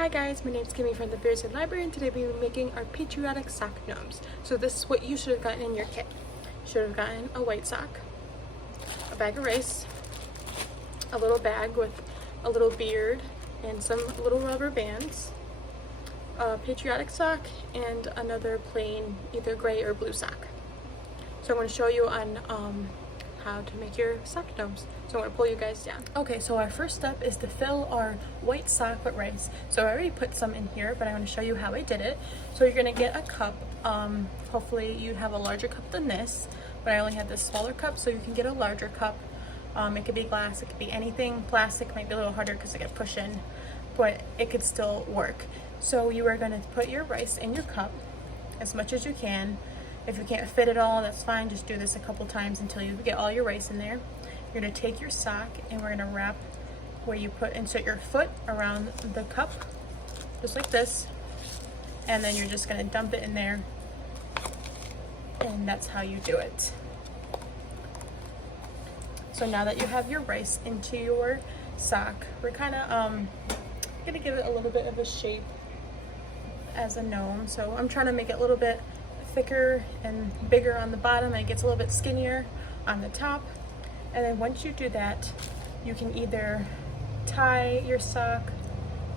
Hi guys, my name is Kimmy from the Patriotic Library, and today we'll be making our Patriotic sock gnomes. So this is what you should have gotten in your kit. You should have gotten a white sock, a bag of rice, a little bag with a little beard and some little rubber bands, a patriotic sock, and another plain either gray or blue sock. So I'm going to show you on how to make your sock gnomes. So I'm going to pull you guys down. Okay, so our first step is to fill our white sock with rice. So I already put some in here, but I'm going to show you how I did it. So you're going to get a cup. Hopefully you have a larger cup than this, but I only had this smaller cup, so you can get a larger cup. It could be glass, it could be anything. Plastic might be a little harder because it can push in, but it could still work. So you are going to put your rice in your cup as much as you can. If you can't fit it all, that's fine. Just do this a couple times until you get all your rice in there. You're gonna take your sock and we're gonna wrap where you insert your foot around the cup, just like this. And then you're just gonna dump it in there. And that's how you do it. So now that you have your rice into your sock, we're kinda gonna give it a little bit of a shape as a gnome. So I'm trying to make it a little bit thicker and bigger on the bottom, and it gets a little bit skinnier on the top. And then once you do that, you can either tie your sock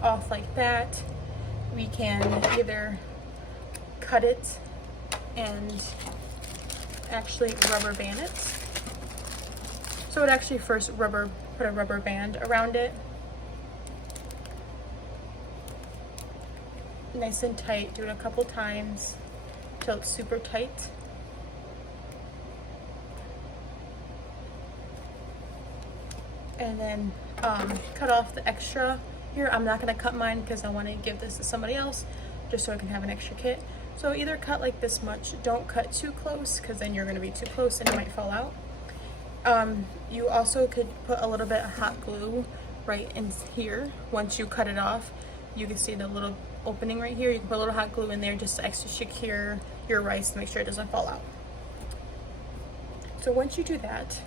off like that. We can either cut it and actually rubber band it. So it actually first put a rubber band around it, nice and tight. Do it a couple times till it's super tight. And then cut off the extra here. I'm not going to cut mine because I want to give this to somebody else just so I can have an extra kit. So either cut like this much, don't cut too close because then you're going to be too close and it might fall out. You also could put a little bit of hot glue right in here. Once you cut it off, you can see the little opening right here. You can put a little hot glue in there just to extra secure your rice to make sure it doesn't fall out. So once you do that,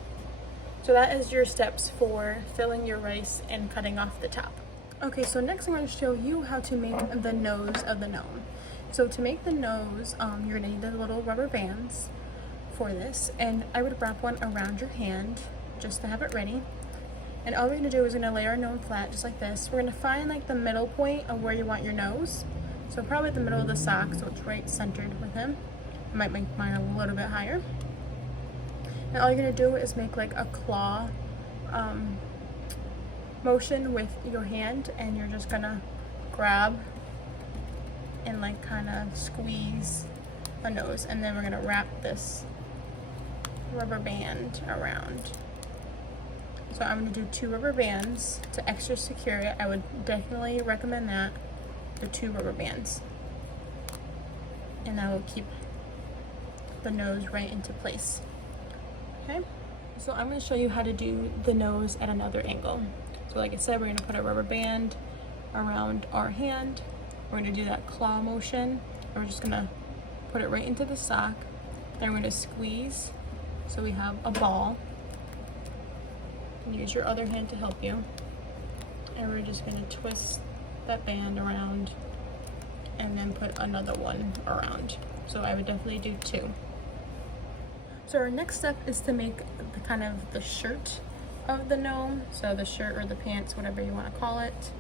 so that is your steps for filling your rice and cutting off the top. Okay, so next I'm going to show you how to make the nose of the gnome. So to make the nose, you're going to need the little rubber bands for this, and I would wrap one around your hand just to have it ready. And all we're going to do is we're going to lay our gnome flat just like this. We're going to find like the middle point of where you want your nose. So probably the middle of the sock, so it's right centered with him. I might make mine a little bit higher. And all you're going to do is make like a claw motion with your hand, and you're just going to grab and like kind of squeeze the nose. And then we're going to wrap this rubber band around. So I'm going to do 2 rubber bands to extra secure it. I would definitely recommend that, the 2 rubber bands. And that will keep the nose right into place. Okay, so I'm going to show you how to do the nose at another angle. So like I said, we're going to put a rubber band around our hand. We're going to do that claw motion. And we're just going to put it right into the sock. Then we're going to squeeze so we have a ball. And use your other hand to help you. And we're just going to twist that band around and then put another one around. So I would definitely do 2. So our next step is to make the kind of the shirt of the gnome. So the shirt or the pants, whatever you want to call it.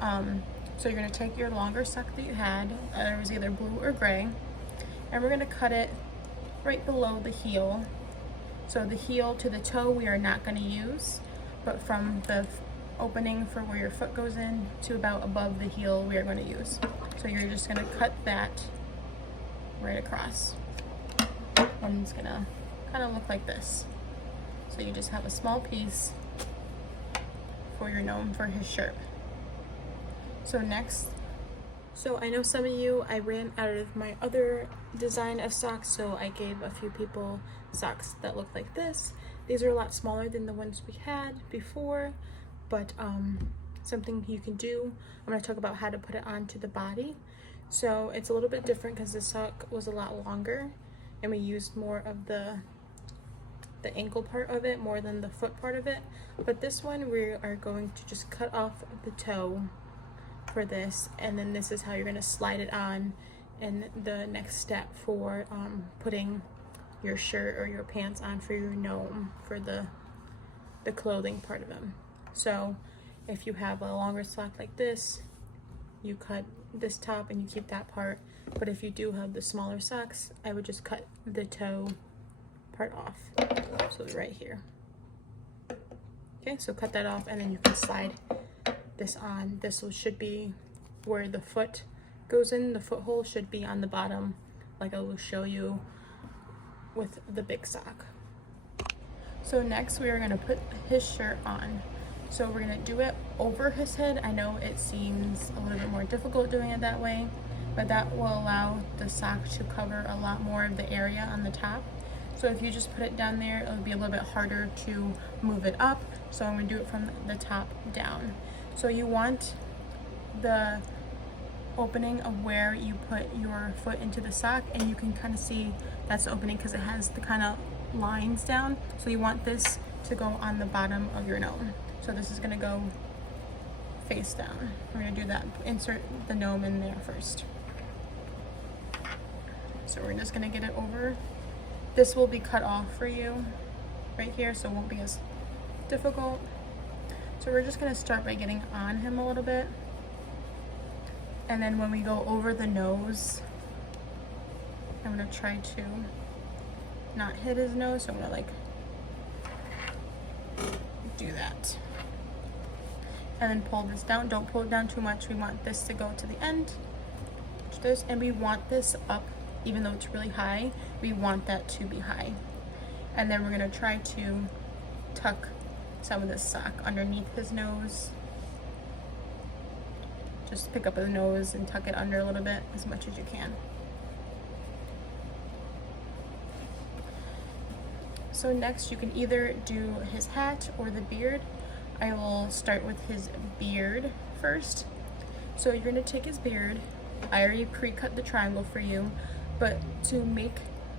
So you're going to take your longer sock that you had, it was either blue or gray, and we're going to cut it right below the heel. So the heel to the toe we are not going to use, but from the opening for where your foot goes in to about above the heel we are going to use. So you're just going to cut that right across. And it's going to kind of look like this. So you just have a small piece for your gnome for his shirt. So next, so I know some of you, I ran out of my other design of socks, so I gave a few people socks that look like this. These are a lot smaller than the ones we had before, but something you can do. I'm going to talk about how to put it onto the body. So it's a little bit different because the sock was a lot longer and we used more of the ankle part of it more than the foot part of it. But this one we are going to just cut off the toe for this, and then this is how you're going to slide it on in the next step for putting your shirt or your pants on for your gnome, for the clothing part of them. So if you have a longer sock like this, you cut this top and you keep that part. But if you do have the smaller socks, I would just cut the toe part off. So right here. Okay, so cut that off, and then you can slide this on. This should be where the foot goes in. The foot hole should be on the bottom, like I will show you with the big sock. So next we are going to put his shirt on. So we're going to do it over his head. I know it seems a little bit more difficult doing it that way, but that will allow the sock to cover a lot more of the area on the top. So if you just put it down there, it'll be a little bit harder to move it up. So I'm going to do it from the top down. So you want the opening of where you put your foot into the sock, and you can kind of see that's the opening because it has the kind of lines down. So you want this to go on the bottom of your gnome. So this is going to go face down. We're going to do that. Insert the gnome in there first. So we're just going to get it over. This will be cut off for you right here, so it won't be as difficult. So we're just going to start by getting on him a little bit. And then when we go over the nose, I'm going to try to not hit his nose, so I'm going to like do that. And then pull this down. Don't pull it down too much. We want this to go to the end. This, and we want this up. Even though it's really high, we want that to be high. And then we're gonna try to tuck some of this sock underneath his nose. Just pick up the nose and tuck it under a little bit, as much as you can. So next you can either do his hat or the beard. I will start with his beard first. So you're gonna take his beard. I already pre-cut the triangle for you. But to make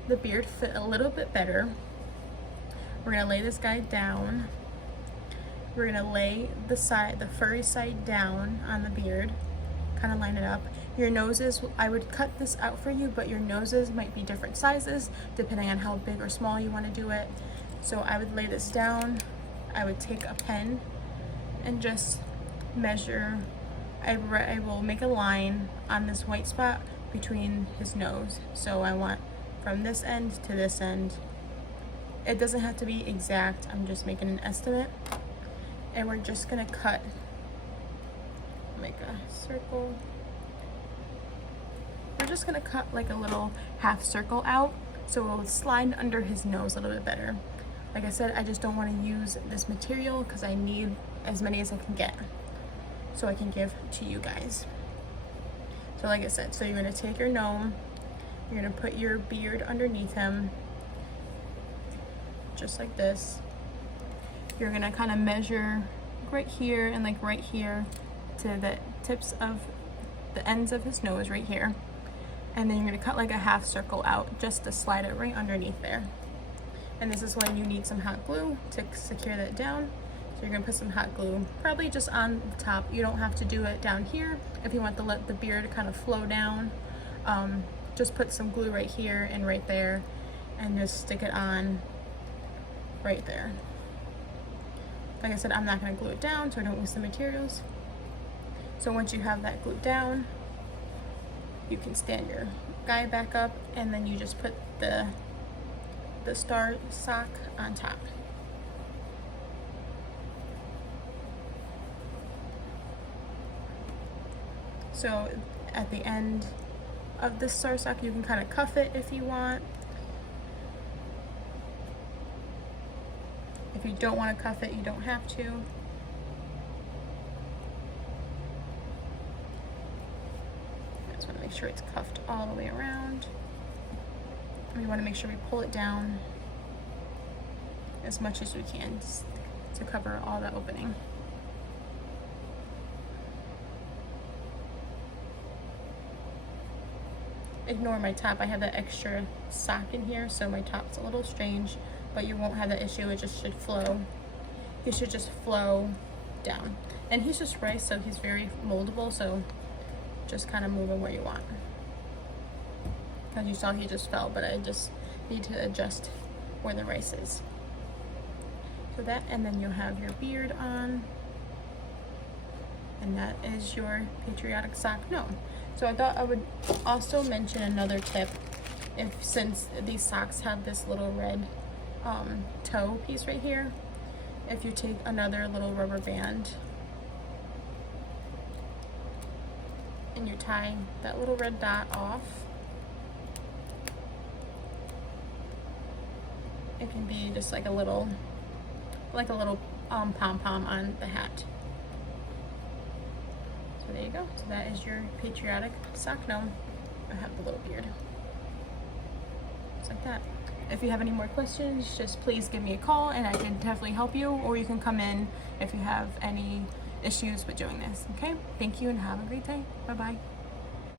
the beard fit a little bit better, we're gonna lay this guy down. We're gonna lay the furry side down on the beard, kind of line it up. Your noses, I would cut this out for you, but your noses might be different sizes depending on how big or small you want to do it. So I would lay this down. I would take a pen and just measure. I will make a line on this white spot between his nose. So I want from this end to this end. It doesn't have to be exact, I'm just making an estimate. And we're just gonna cut, make a circle. We're just gonna cut like a little half circle out so it'll slide under his nose a little bit better. Like I said, I just don't want to use this material because I need as many as I can get so I can give to you guys. So like I said, so you're going to take your gnome, you're going to put your beard underneath him, just like this. You're going to kind of measure right here and like right here to the tips of the ends of his nose right here. And then you're going to cut like a half circle out just to slide it right underneath there. And this is when you need some hot glue to secure that down. So you're gonna put some hot glue, probably just on the top. You don't have to do it down here. If you want to let the beard kind of flow down, just put some glue right here and right there and just stick it on right there. Like I said, I'm not gonna glue it down so I don't waste the materials. So once you have that glued down, you can stand your guy back up, and then you just put the star sock on top. So at the end of the star sock, you can kind of cuff it if you want. If you don't want to cuff it, you don't have to. I just want to make sure it's cuffed all the way around. We want to make sure we pull it down as much as we can to cover all that opening. Ignore my top, I have that extra sock in here, so my top's a little strange, but you won't have that issue, it just should flow. It should just flow down. And he's just rice, so he's very moldable, so just kind of move him where you want. As you saw, he just fell, but I just need to adjust where the rice is. So that, and then you'll have your beard on. And that is your patriotic sock gnome. So I thought I would also mention another tip. Since these socks have this little red toe piece right here, if you take another little rubber band and you tie that little red dot off, it can be just like a little pom-pom on the hat. So there you go. So that is your patriotic sock gnome. I have the little beard. Just like that. If you have any more questions, just please give me a call and I can definitely help you, or you can come in if you have any issues with doing this. Okay? Thank you and have a great day. Bye-bye.